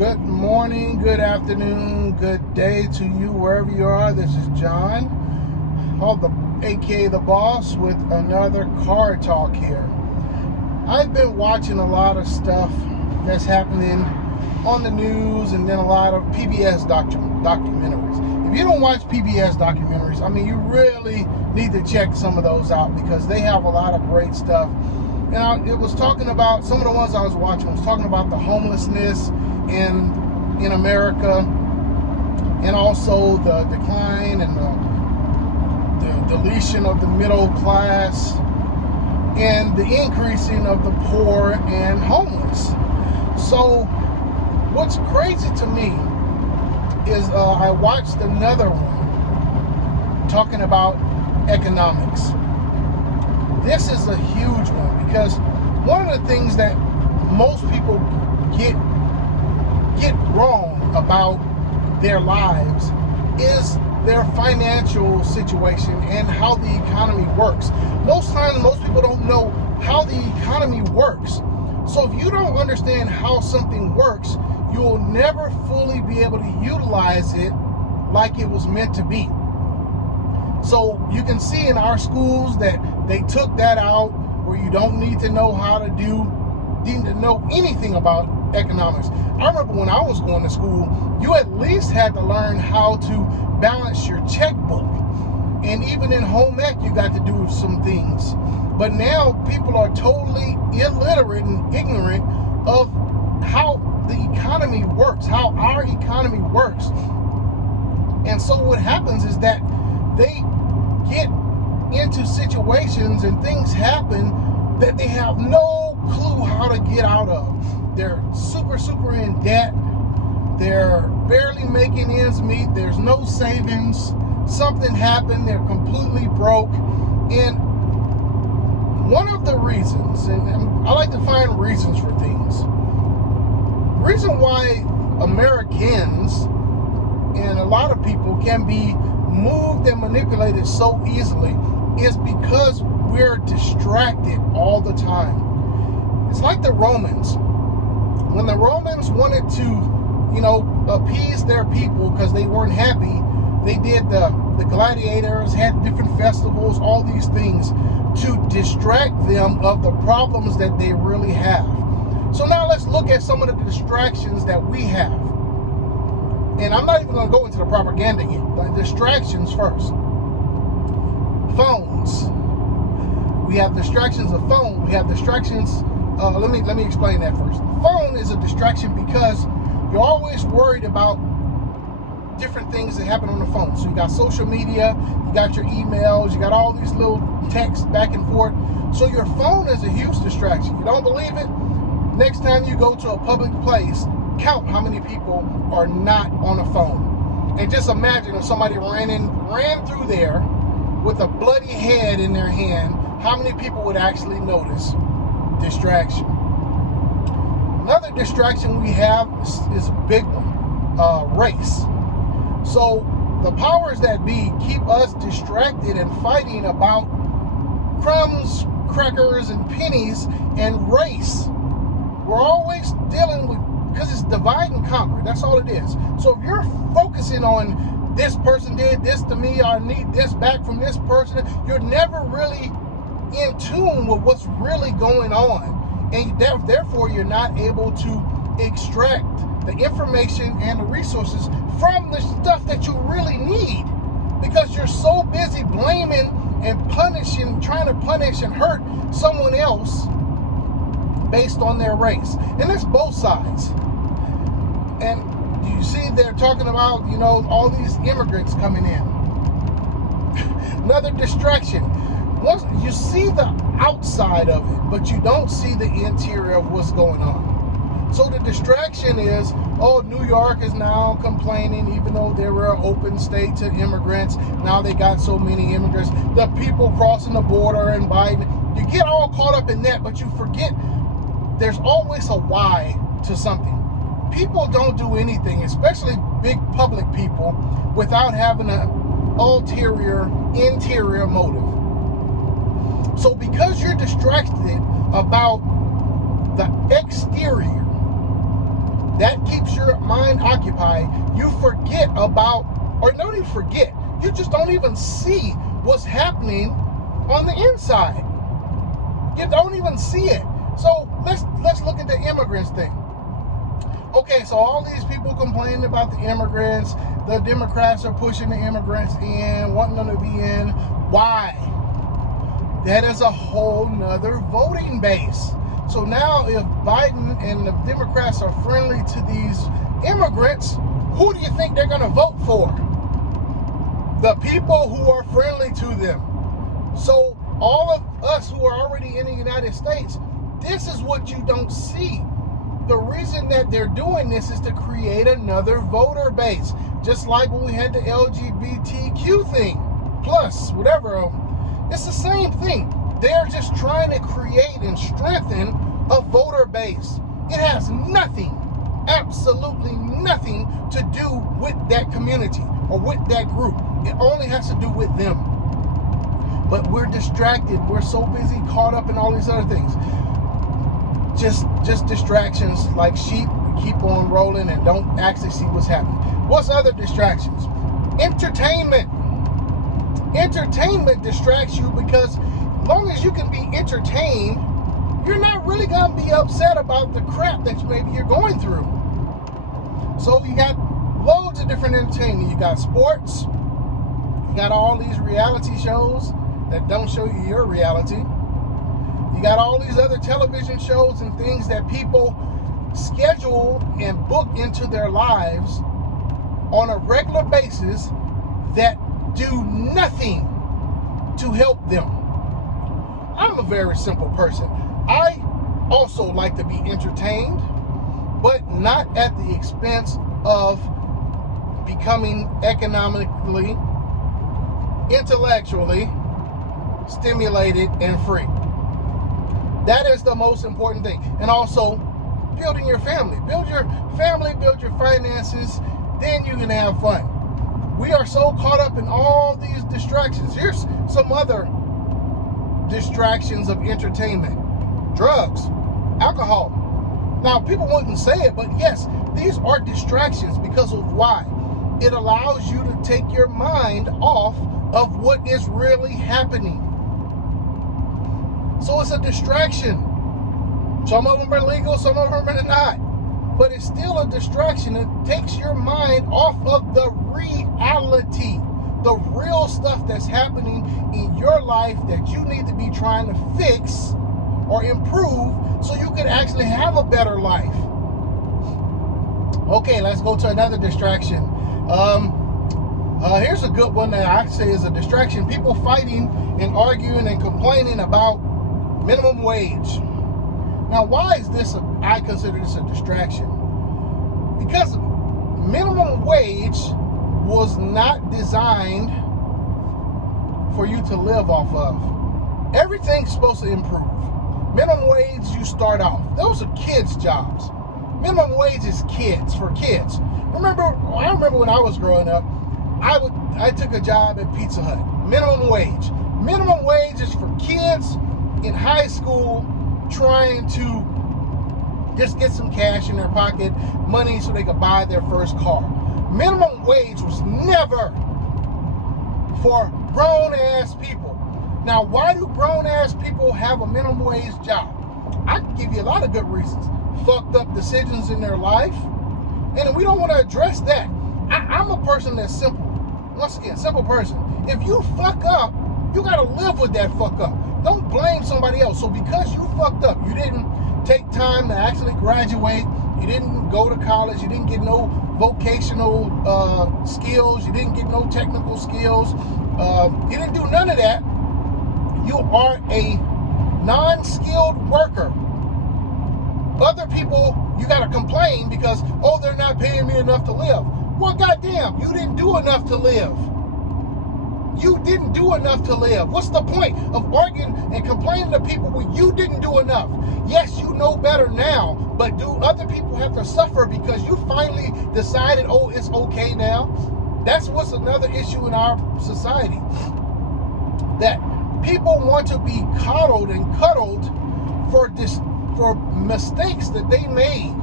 Good morning, good afternoon, good day to you wherever you are. This is John, aka the Boss, with another car talk here. I've been watching a lot of stuff that's happening on the news, and then a lot of PBS documentaries. If you don't watch PBS documentaries, you really need to check some of those out, because they have a lot of great stuff. And it was talking about, some of the ones I was watching was talking about the homelessness in America, and also the decline and the deletion of the middle class, and the increasing of the poor and homeless. So what's crazy to me is I watched another one talking about economics. This is a huge one, because one of the things that most people get wrong about their lives is their financial situation and how the economy works. Most times, most people don't know how the economy works. So if you don't understand how something works, you will never fully be able to utilize it like it was meant to be. So you can see in our schools that they took that out, where you don't need to know anything about economics. I remember when I was going to school, you at least had to learn how to balance your checkbook. And even in home ec, you got to do some things. But now people are totally illiterate and ignorant of how the economy works, how our economy works. And so what happens is that they get into situations and things happen that they have no clue how to get out of. They're super in debt. They're barely making ends meet. There's no savings. Something happened. They're completely broke. And one of the reasons, and I like to find reasons for things. The reason why Americans and a lot of people can be moved and manipulated so easily is because we're distracted all the time. It's like the Romans. When the Romans wanted to, appease their people because they weren't happy, they did the gladiators, had different festivals, all these things to distract them of the problems that they really have. So now let's look at some of the distractions that we have. And I'm not even going to go into the propaganda yet. The distractions first. Phones. We have distractions of phone. We have distractions. Let me explain that first. Phone is a distraction because you're always worried about different things that happen on the phone. So you got social media, you got your emails, you got all these little texts back and forth. So your phone is a huge distraction. You don't believe it? Next time you go to a public place, count how many people are not on a phone. And just imagine if somebody ran through there with a bloody head in their hand, how many people would actually notice? Distraction. Another distraction we have is a big one, race. So the powers that be keep us distracted and fighting about crumbs, crackers, and pennies and race. We're always dealing with, because it's divide and conquer. That's all it is. So if you're focusing on this person did this to me, I need this back from this person, you're never really in tune with what's really going on. And therefore, you're not able to extract the information and the resources from the stuff that you really need, because you're so busy blaming and punishing, trying to punish and hurt someone else based on their race. And that's both sides. And you see they're talking about, all these immigrants coming in. Another distraction. Once you see the outside of it, but you don't see the interior of what's going on. So the distraction is, New York is now complaining, even though they were an open state to immigrants. Now they got so many immigrants. The people crossing the border and Biden. You get all caught up in that, but you forget there's always a why to something. People don't do anything, especially big public people, without having an interior motive. So because you're distracted about the exterior, that keeps your mind occupied. You forget about, or don't even forget, you just don't even see what's happening on the inside. You don't even see it. So let's look at the immigrants thing. Okay, so all these people complaining about the immigrants, the Democrats are pushing the immigrants in, wanting them to be in. Why? That is a whole nother voting base. So now if Biden and the Democrats are friendly to these immigrants, who do you think they're going to vote for? The people who are friendly to them. So all of us who are already in the United States, this is what you don't see. The reason that they're doing this is to create another voter base. Just like when we had the LGBTQ thing, plus whatever. It's the same thing. They're just trying to create and strengthen a voter base. It has nothing, absolutely nothing to do with that community or with that group. It only has to do with them. But we're distracted. We're so busy, caught up in all these other things. Just distractions like sheep. We keep on rolling and don't actually see what's happening. What's other distractions? Entertainment. Entertainment distracts you because as long as you can be entertained, you're not really going to be upset about the crap that maybe you're going through. So you got loads of different entertainment. You got sports. You got all these reality shows that don't show you your reality. You got all these other television shows and things that people schedule and book into their lives on a regular basis that do nothing to help them. I'm a very simple person. I also like to be entertained, but not at the expense of becoming economically, intellectually stimulated and free. That is the most important thing. And also building your family. Build your family, build your finances, then you can have fun. We are so caught up in all these distractions. Here's some other distractions of entertainment. Drugs, alcohol. Now, people wouldn't say it, but yes, these are distractions because of why? It allows you to take your mind off of what is really happening. So it's a distraction. Some of them are legal, some of them are not. But it's still a distraction. It takes your mind off of the reality, the real stuff that's happening in your life that you need to be trying to fix or improve so you can actually have a better life. Okay, let's go to another distraction. Here's a good one that I say is a distraction. People fighting and arguing and complaining about minimum wage. Now, why is this? I consider this a distraction because minimum wage was not designed for you to live off of. Everything's supposed to improve. Minimum wage, you start off. Those are kids' jobs. Minimum wage is kids, for kids. I remember when I was growing up, I took a job at Pizza Hut. Minimum wage. Minimum wage is for kids in high school trying to just get some cash in their pocket, money so they could buy their first car. Minimum wage was never for grown-ass people. Now, why do grown-ass people have a minimum wage job? I can give you a lot of good reasons. Fucked up decisions in their life, and we don't want to address that. I'm a person that's simple. Once again, simple person. If you fuck up, you got to live with that fuck up. Don't blame somebody else. So because you fucked up, you didn't take time to actually graduate, you didn't go to college, you didn't get no vocational skills, you didn't get no technical skills, you didn't do none of that, you are a non-skilled worker. Other people, you got to complain because, oh, they're not paying me enough to live. Well, goddamn, you didn't do enough to live. You didn't do enough to live. What's the point of arguing and complaining to people when you didn't do enough? Yes, you know better now, but do other people have to suffer because you finally decided, oh, it's okay now? That's what's another issue in our society. That people want to be coddled and cuddled for mistakes that they made.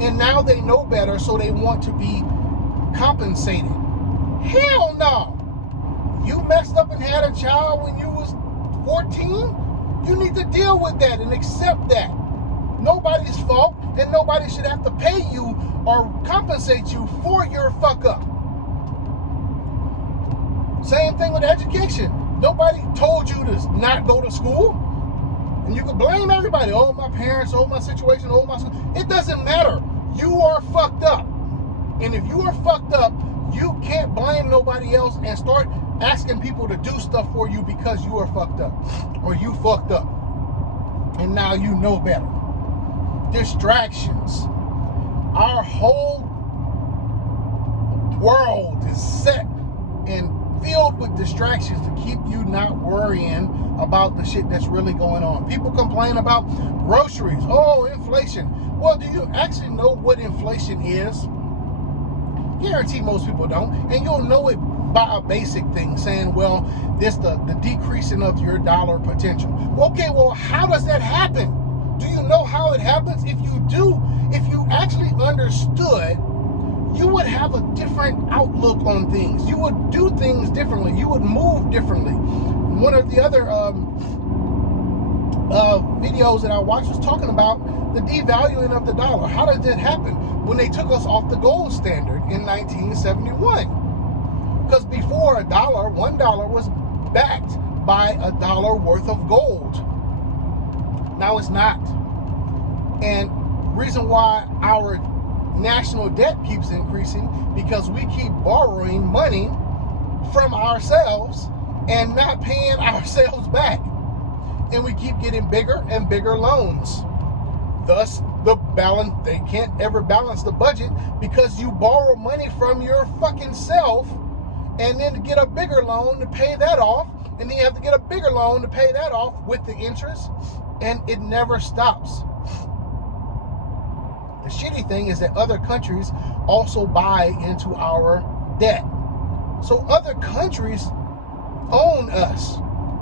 And now they know better, so they want to be compensated. Hell no. You messed up and had a child when you was 14? You need to deal with that and accept that. Nobody's fault, and nobody should have to pay you or compensate you for your fuck up. Same thing with education. Nobody told you to not go to school. And you can blame everybody. Oh, my parents, oh, my situation, oh, my school. It doesn't matter. You are fucked up. And if you are fucked up, you can't blame nobody else and start asking people to do stuff for you because you are fucked up. Or you fucked up. And now you know better. Distractions. Our whole world is set and filled with distractions to keep you not worrying about the shit that's really going on. People complain about groceries. Oh, inflation. Well, do you actually know what inflation is? Guarantee most people don't. And you'll know it by a basic thing, saying, well, this the decreasing of your dollar potential. Okay, well, how does that happen? Do you know how it happens? If you do, if you actually understood, you would have a different outlook on things. You would do things differently. You would move differently. One of the other videos that I watched was talking about the devaluing of the dollar. How did that happen? When they took us off the gold standard in 1971. Because before $1 was backed by $1 worth of gold. Now it's not. And reason why our national debt keeps increasing, because we keep borrowing money from ourselves and not paying ourselves back. And we keep getting bigger and bigger loans. Thus, the balance, they can't ever balance the budget because you borrow money from your fucking self and then to get a bigger loan to pay that off, and then you have to get a bigger loan to pay that off with the interest, and it never stops. The shitty thing is that other countries also buy into our debt. So other countries own us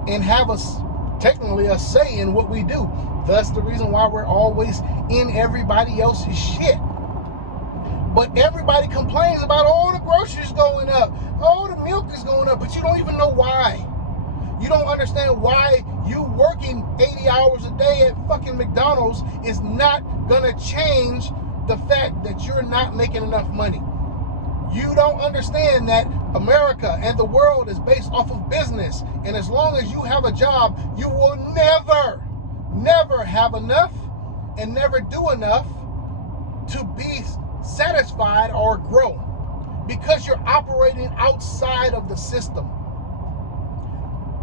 and have us, technically, a say in what we do. Thus the reason why we're always in everybody else's shit. But everybody complains about all the groceries going up, all the milk is going up, but you don't even know why. You don't understand why you working 80 hours a day at fucking McDonald's is not gonna change the fact that you're not making enough money. You don't understand that America and the world is based off of business. And as long as you have a job, you will never have enough and never do enough to be satisfied or grow, because you're operating outside of the system.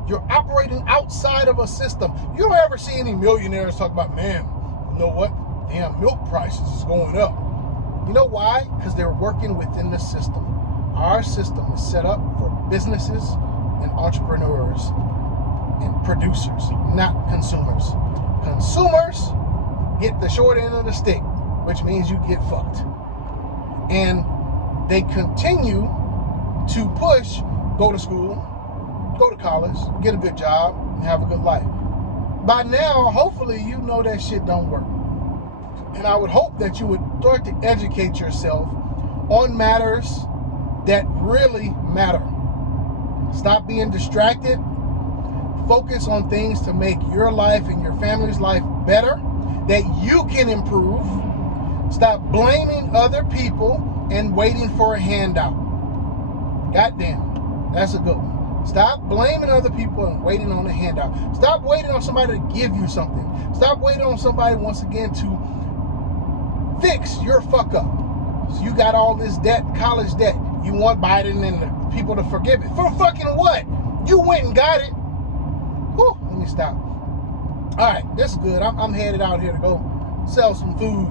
You're operating outside of a system. You don't ever see any millionaires talk about, man, you know what? Damn, milk prices is going up. You know why? Because they're working within the system. Our system is set up for businesses and entrepreneurs and producers, not consumers. Consumers get the short end of the stick, which means you get fucked. And they continue to push, go to school, go to college, get a good job, and have a good life. By now, hopefully, you know that shit don't work. And I would hope that you would start to educate yourself on matters that really matter. Stop being distracted. Focus on things to make your life and your family's life better, that you can improve. Stop blaming other people and waiting for a handout. Goddamn, that's a good one. Stop blaming other people and waiting on a handout. Stop waiting on somebody to give you something. Stop waiting on somebody, once again, to fix your fuck up. So you got all this debt, college debt. You want Biden and the people to forgive it. For fucking what? You went and got it. Whew, let me stop. All right, this is good. I'm headed out here to go sell some food,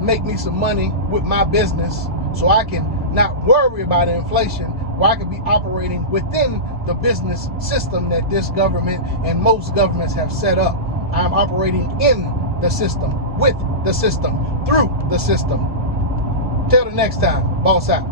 make me some money with my business so I can not worry about inflation, where I can be operating within the business system that this government and most governments have set up. I'm operating in the system, with the system, through the system. Till the next time, boss out.